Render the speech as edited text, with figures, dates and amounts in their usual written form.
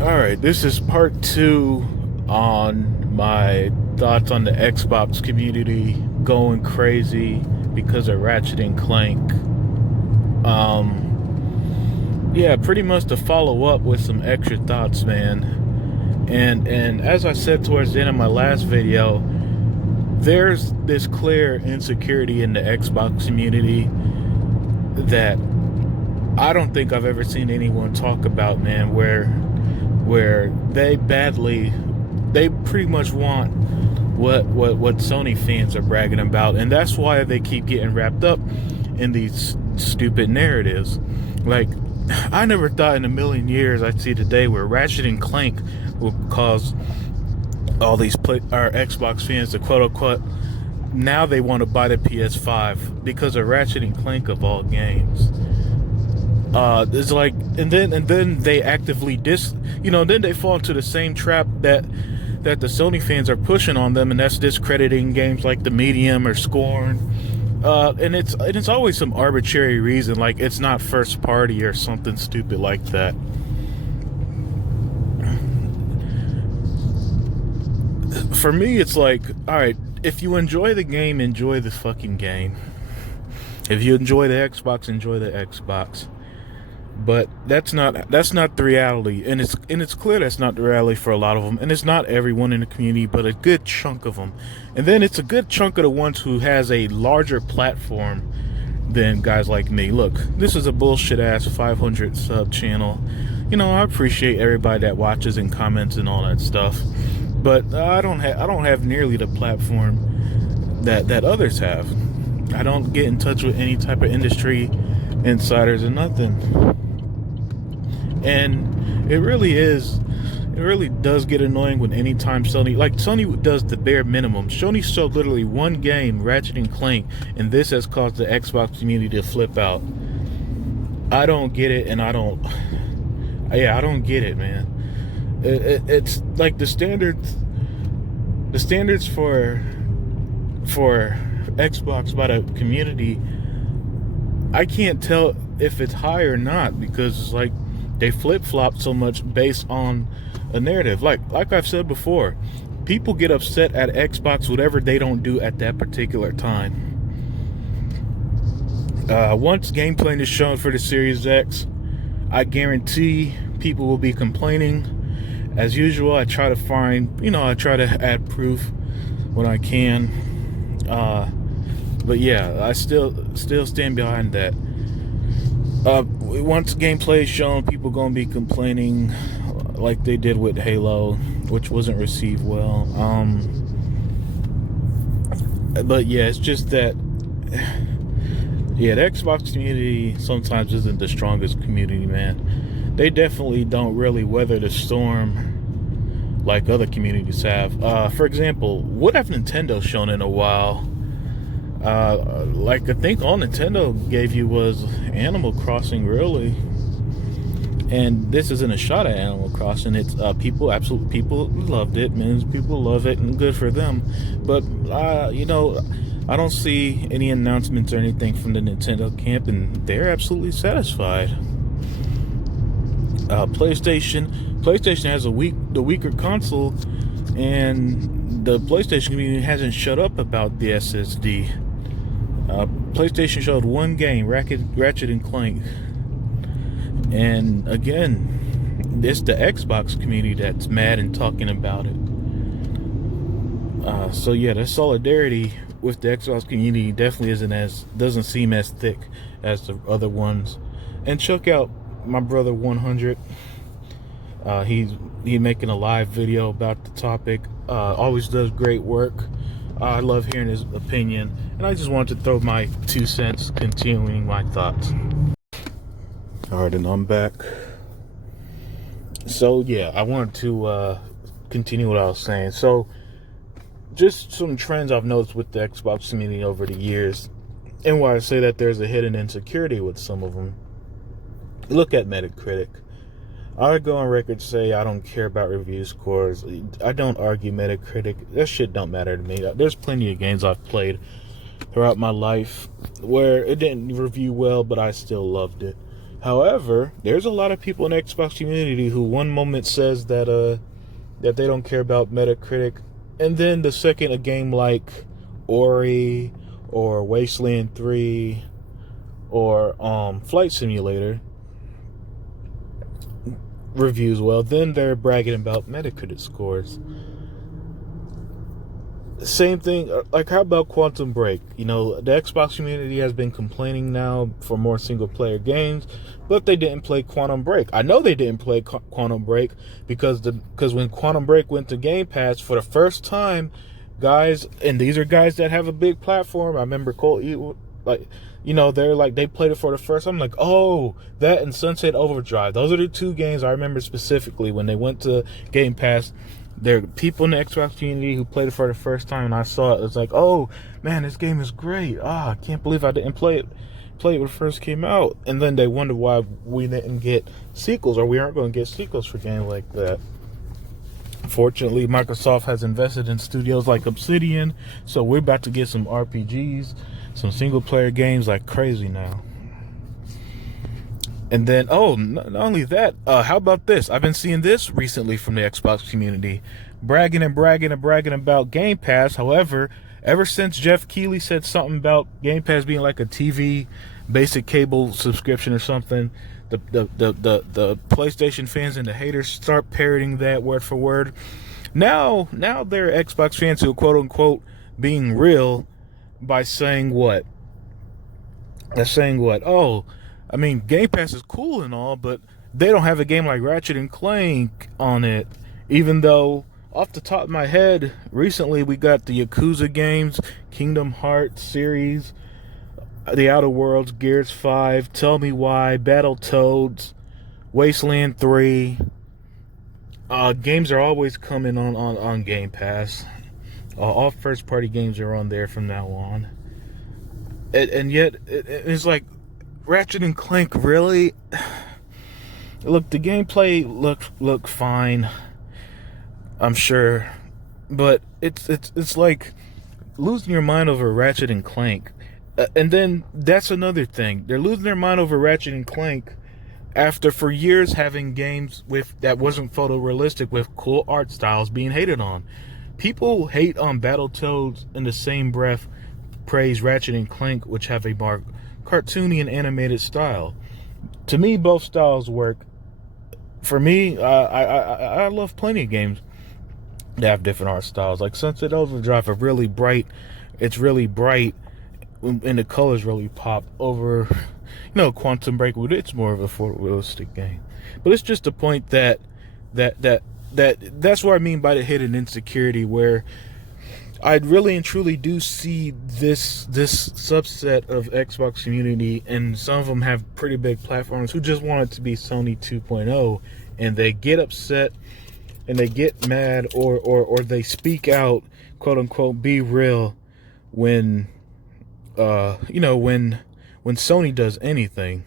Alright, this is part 2 on my thoughts on the Xbox community going crazy because of Ratchet and Clank. Yeah, pretty much to follow up with some extra thoughts, man. And as I said towards the end of my last video, there's this clear insecurity in the Xbox community that I don't think I've ever seen anyone talk about, man, where they pretty much want what Sony fans are bragging about, and that's why they keep getting wrapped up in these stupid narratives. Like, I never thought in a million years I'd see the day where Ratchet and Clank will cause all these our Xbox fans to quote unquote now they want to buy the PS5 because of Ratchet and Clank of all games. It's like, and then they actively then they fall into the same trap that the Sony fans are pushing on them, and that's discrediting games like The Medium or Scorn. And it's always some arbitrary reason, like it's not first party or something stupid like that. For me, it's like, all right, if you enjoy the game, enjoy the fucking game. If you enjoy the Xbox, enjoy the Xbox. But that's not the reality, and it's clear that's not the reality for a lot of them, and it's not everyone in the community, but a good chunk of them. And then it's a good chunk of the ones who has a larger platform than guys like me. Look, this is a bullshit ass 500 sub channel. I appreciate everybody that watches and comments and all that stuff, but I don't have nearly the platform that others have. I don't get in touch with any type of industry insiders or nothing. And it really does get annoying when anytime Sony does the bare minimum. Sony showed literally one game, Ratchet and Clank, and this has caused the Xbox community to flip out. I don't get it, and I don't get it, man. It's like the standards for Xbox by the community, I can't tell if it's high or not, because it's like they flip-flop so much based on a narrative. Like I've said before, people get upset at Xbox whatever they don't do at that particular time. Once gameplay is shown for the Series X, I guarantee people will be complaining. As usual, I try to add proof when I can. But yeah, I still stand behind that. Once gameplay is shown, people gonna be complaining like they did with Halo, which wasn't received well. But yeah, it's just that the Xbox community sometimes isn't the strongest community, man. They definitely don't really weather the storm like other communities have. For example, what have Nintendo shown in a while? Like I think all Nintendo gave you was Animal Crossing, really. And this isn't a shot at Animal Crossing. It's people loved it, man. People love it, and good for them. But I don't see any announcements or anything from the Nintendo camp, and they're absolutely satisfied. PlayStation has the weaker console, and the PlayStation community hasn't shut up about the SSD. PlayStation showed one game, Ratchet and Clank, and again, it's the Xbox community that's mad and talking about it. So yeah, the solidarity with the Xbox community definitely doesn't seem as thick as the other ones. And check out my brother 100. He's making a live video about the topic. Always does great work. I love hearing his opinion, and I just wanted to throw my 2 cents, continuing my thoughts. Alright, and I'm back. So yeah, I wanted to continue what I was saying. So just some trends I've noticed with the Xbox community over the years, and why I say that there's a hidden insecurity with some of them. Look at Metacritic. I go on record say I don't care about review scores. I don't argue Metacritic. That shit don't matter to me. There's plenty of games I've played throughout my life where it didn't review well, but I still loved it. However, there's a lot of people in the Xbox community who one moment says that they don't care about Metacritic, and then the second a game like Ori or Wasteland 3 or Flight Simulator reviews well, then they're bragging about Metacritic scores. Same thing, like how about Quantum Break? You know, the Xbox community has been complaining now for more single player games, but they didn't play Quantum Break. I know they didn't play Quantum Break because when Quantum Break went to Game Pass for the first time, guys, and these are guys that have a big platform. I remember Cole, like, you know, they played it for the first time. I'm like, oh, that and Sunset Overdrive. Those are the two games I remember specifically when they went to Game Pass. There are people in the Xbox community who played it for the first time, and I saw it. It's like, oh man, this game is great. I can't believe I didn't play it when it first came out. And then they wonder why we didn't get sequels, or we aren't going to get sequels for games like that. Fortunately, Microsoft has invested in studios like Obsidian, so we're about to get some RPGs, some single player games like crazy now. And then, not only that, how about this? I've been seeing this recently from the Xbox community, bragging about Game Pass. However, ever since Jeff Keighley said something about Game Pass being like a TV basic cable subscription or something, the PlayStation fans and the haters start parroting that word for word. Now there are Xbox fans who are quote unquote being real by saying what? They're saying what? Oh, I mean, Game Pass is cool and all, but they don't have a game like Ratchet and Clank on it. Even though, off the top of my head, recently we got the Yakuza games, Kingdom Hearts series, The Outer Worlds, Gears 5, Tell Me Why, Battletoads, Wasteland 3. Games are always coming on Game Pass. All first-party games are on there from now on. And yet, it's like, Ratchet and Clank, really? Look, the gameplay look fine, I'm sure, but it's like losing your mind over Ratchet and Clank. And then that's another thing. They're losing their mind over Ratchet and Clank after for years having games that wasn't photorealistic with cool art styles being hated on. People hate on Battletoads in the same breath praise Ratchet and Clank, which have a more cartoony and animated style. To me, both styles work. For me, I love plenty of games that have different art styles. Like Sunset Overdrive, it's really bright, and the colors really pop over, Quantum Break, it's more of a photorealistic game. But it's just a point that's what I mean by the hidden insecurity, where I really and truly do see this subset of Xbox community, and some of them have pretty big platforms, who just want it to be Sony 2.0, and they get upset and they get mad or they speak out, quote unquote, be real when when Sony does anything.